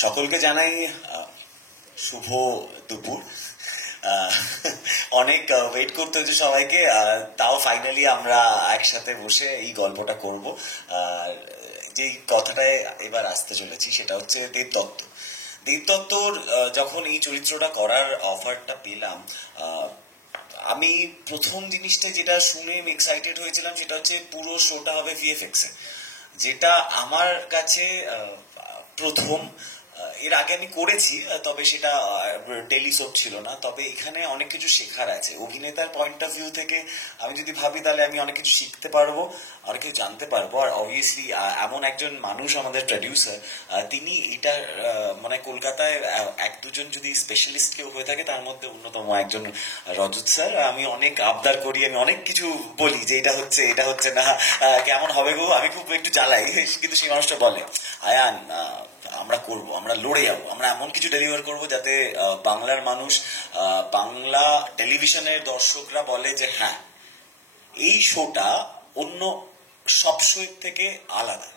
সকলকে জানাই শুভ দুপুর। অনেক ওয়েট করতে হচ্ছে সবাইকে, তাও ফাইনালি আমরা একসাথে বসে এই গল্পটা করব। যেই কথাটায় এবার আসতে চলেছি সেটা হচ্ছে দেবদত্ত। দেবদত্তর যখন এই চরিত্রটা করার অফারটা পেলাম, আমি প্রথম জিনিসটা যেটা শুনে আমি এক্সাইটেড হয়েছিলাম সেটা হচ্ছে পুরো শোটা হবে ভিএফএক্স এ, যেটা আমার কাছে প্রথম। এর আগে আমি করেছি, তবে সেটা টেলিসোপ ছিল না। তবে এখানে অনেক কিছু শেখার আছে অভিনেতার পয়েন্ট অফ ভিউ থেকে। আমি যদি ভাবি তাহলে আমি অনেক কিছু শিখতে পারবো, অনেক কিছু জানতে পারবো। আর অবভিয়াসলি এমন একজন মানুষ আমাদের প্রডিউসার, তিনি এটা মানে কলকাতায় এক দুজন যদি স্পেশালিস্ট কেউ হয়ে থাকে তার মধ্যে অন্যতম একজন রজত স্যার। আমি অনেক আবদার করি, আমি অনেক কিছু বলি যে এটা হচ্ছে না, কেমন হবে গো, আমি খুব একটু জ্বালাই, কিন্তু সেই মানুষটা বলে আয়ান আমরা করব, আমরা লড়ে যাবো, আমরা এমন কিছু ডেলিভার করব যাতে বাংলার মানুষ, বাংলা টেলিভিশনের দর্শকরা বলে যে হ্যাঁ এই শোটা অন্য সব শোয়ের থেকে আলাদা।